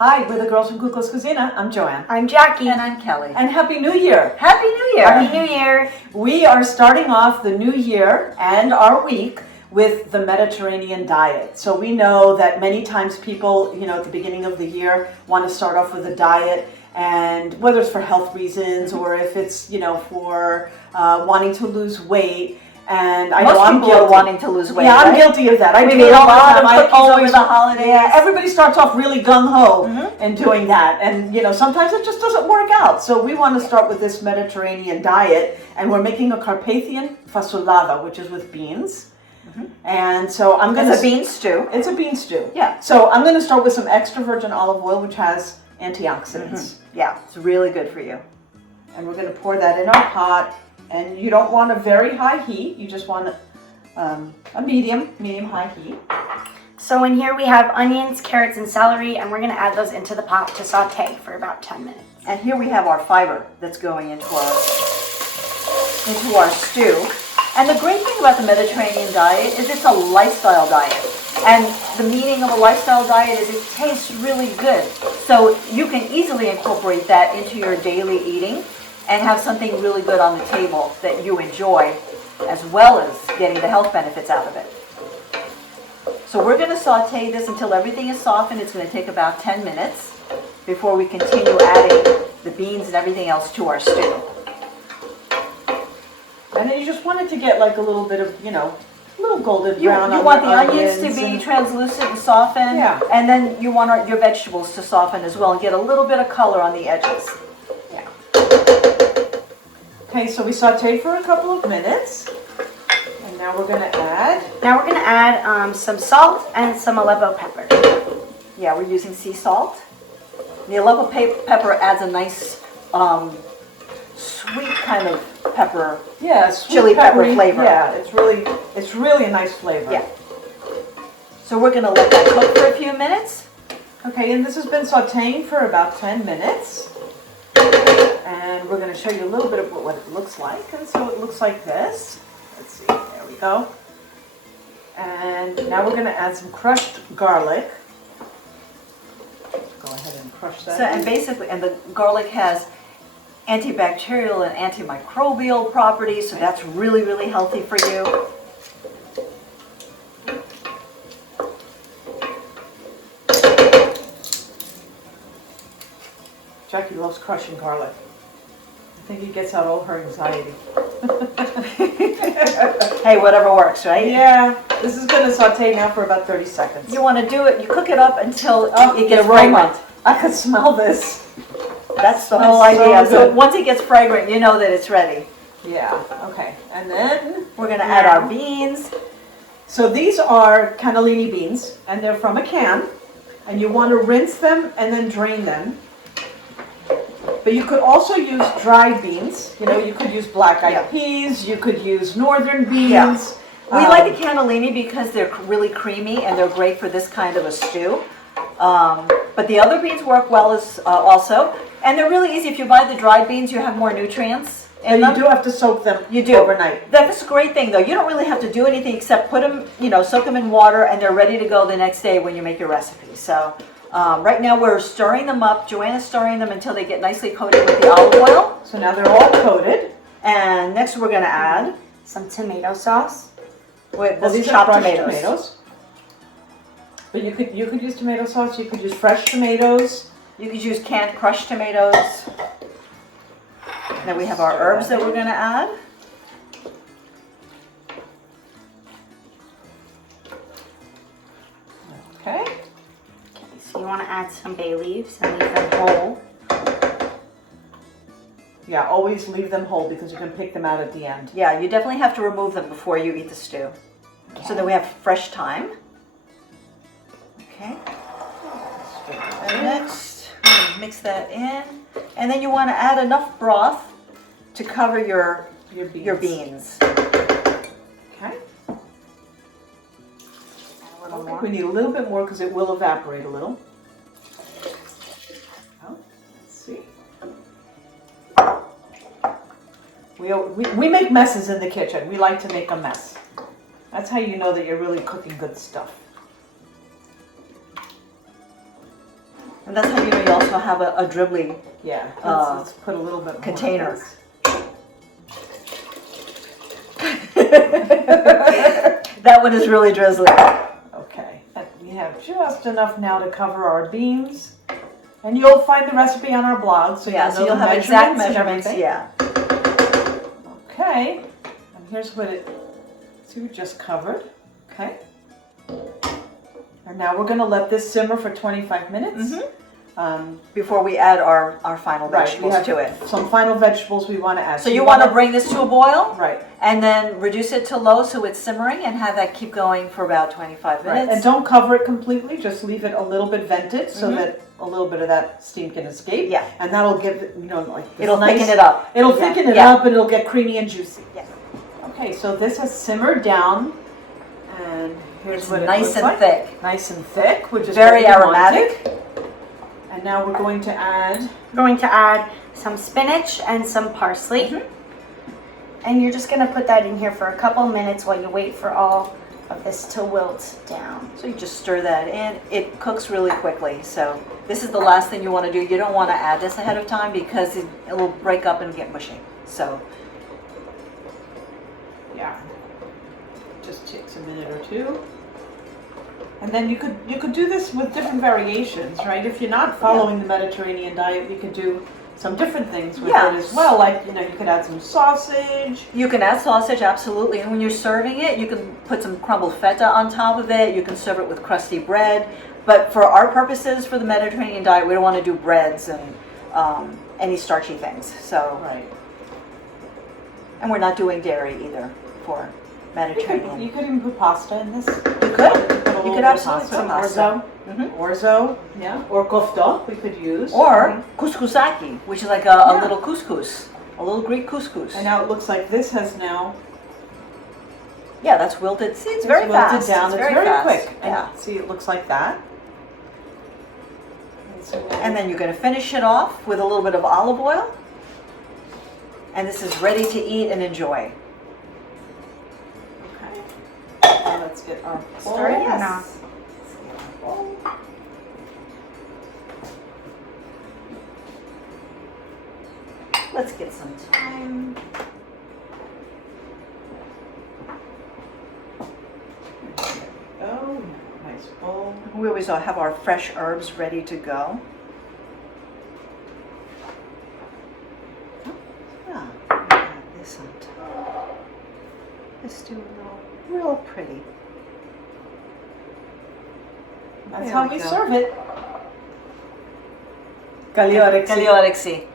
Hi, we're the girls from Cuckoo's Cuisina. I'm Joanne. I'm Jackie. And I'm Kelly. And Happy New Year! Happy New Year! Happy New Year! We are starting off the new year and our week with the Mediterranean diet. So we know that many times people, at the beginning of the year want to start off with a diet, and whether it's for health reasons or if it's, for wanting to lose weight. And I know I'm guilty. Are wanting to lose weight. Yeah, I'm right? guilty of that. I We do made it a all the lot time. of I cookies over the holidays. Yeah, everybody starts off really gung-ho in doing that. And, sometimes it just doesn't work out. So we want to start with this Mediterranean diet. And we're making a Karpathian Fasolada, which is with beans. And so I'm going to... It's a bean stew. It's a bean stew. Yeah. So I'm going to start with some extra virgin olive oil, which has antioxidants. Yeah, it's really good for you. And we're going to pour that in our pot. And you don't want a very high heat. You just want a medium-high heat. So in here we have onions, carrots, and celery, and we're going to add those into the pot to saute for about 10 minutes. And here we have our fiber that's going into our stew. And the great thing about the Mediterranean diet is it's a lifestyle diet. And the meaning of a lifestyle diet is it tastes really good. So you can easily incorporate that into your daily eating and have something really good on the table that you enjoy, as well as getting the health benefits out of it. So we're going to saute this until everything is softened. It's going to take about 10 minutes before we continue adding the beans and everything else to our stew. And then you just want it to get like a little bit of, a little golden brown. You want the onions to be translucent and soften. Yeah. And then you want your vegetables to soften as well and get a little bit of color on the edges. Yeah. Okay, so we sauteed for a couple of minutes. And now we're going to add... Now we're going to add some salt and some Aleppo pepper. Yeah, we're using sea salt. The Aleppo pepper adds a nice sweet kind of pepper. Yeah, sweet chili pepper peppery flavor. Yeah, it's really a nice flavor. Yeah. So we're going to let that cook for a few minutes. Okay, and this has been sauteing for about 10 minutes. And we're going to show you a little bit of what it looks like. And so it looks like this. Let's see, there we go. And now we're going to add some crushed garlic. Go ahead and crush that. So, and the garlic has antibacterial and antimicrobial properties, so that's really, really healthy for you. Jackie loves crushing garlic. I think it gets out all her anxiety. Hey, whatever works, right? Yeah, this is going to saute now for about 30 seconds. You want to do it, you cook it up until it gets aroma. fragrant. I could smell this. That's the Smells whole so idea. So good. once it gets fragrant, you know that it's ready. Yeah, okay. And then We're going to add our beans. so these are cannellini beans, and they're from a can. And you want to rinse them and then drain them. But you could also use dried beans. You could use black-eyed peas. You could use northern beans. Yeah. We like the cannellini because they're really creamy and they're great for this kind of a stew. But the other beans work well as also. And they're really easy. If you buy the dried beans, you have more nutrients. And you do have to soak them overnight. That's a great thing, though. You don't really have to do anything except put them, soak them in water, and they're ready to go the next day when you make your recipe. So right now we're stirring them up. Joanna's stirring them until they get nicely coated with the olive oil. So now they're all coated. And next we're going to add Some tomato sauce. These are crushed tomatoes. But you could use tomato sauce. You could use fresh tomatoes. You could use canned crushed tomatoes. Then we have our herbs that we're going to add. Okay. Okay, so you want to add some bay leaves and leave them whole. Yeah, always leave them whole because you can pick them out at the end. Yeah, you definitely have to remove them before you eat the stew. So that we have fresh thyme. Okay. And next, we're going to mix that in. And then you want to add enough broth to cover your beans. Okay. A little more. We need a little bit more because it will evaporate a little. Oh, let's see. We make messes in the kitchen. We like to make a mess. That's how you know that you're really cooking good stuff. And that's how also have a dribbly. Yeah, let's put a little bit more Container. of this. That one is really drizzly. Okay, and we have just enough now to cover our beans. And you'll find the recipe on our blog, so Yeah, you'll so know you'll the have exact measurements and measurements. everything. Yeah. Okay, and here's what it, see, we just covered. Okay. And now we're going to let this simmer for 25 minutes. Before we add our final Right, we vegetables have to it. some final vegetables we want to add. So you want to bring this to a boil? Right. And then reduce it to low so it's simmering and have that keep going for about 25 minutes. Right. And don't cover it completely, just leave it a little bit vented so that a little bit of that steam can escape. Yeah. And that'll give it, like this It'll nice, thicken it up. It'll Yeah. thicken it Yeah. up and it'll get creamy and juicy. Yes. Okay, so this has simmered down and here's It's what nice it looks and like. thick. Nice and thick, which is Very what we wanted. aromatic. And now we're going to add, some spinach and some parsley. And you're just going to put that in here for a couple minutes while you wait for all of this to wilt down. So you just stir that in. It cooks really quickly. So this is the last thing you want to do. You don't want to add this ahead of time because it will break up and get mushy. So yeah, just takes a minute or two. And then you could do this with different variations, right? If you're not following the Mediterranean diet, you could do some different things with Yeah. it as well. Like, you could add some sausage. you can add sausage, absolutely. And when you're serving it, you can put some crumbled feta on top of it. You can serve it with crusty bread. But for our purposes, for the Mediterranean diet, we don't want to do breads and any starchy things. So, Right. and we're not doing dairy either for Mediterranean. You could even put pasta in this. You could. You could absolutely Some put pasta. orzo. Mhm. Orzo, yeah. Or kofta we could use. Or couscousaki, which is like a Yeah. little couscous, a little Greek couscous. And now it looks like this has now Yeah, that's wilted. See, it's very wilted fast. down. It's very fast. quick. And Yeah. see, it looks like that. And then you're going to finish it off with a little bit of olive oil. And this is ready to eat and enjoy. Okay. Now let's get our bowl. Stir it or Yes. not? Let's get some thyme. Oh, nice bowl. We always have our fresh herbs ready to go. Yeah, add this on top. Just do a little, real pretty. That's There how we we go. serve it. Galeorexi. Galeorexi.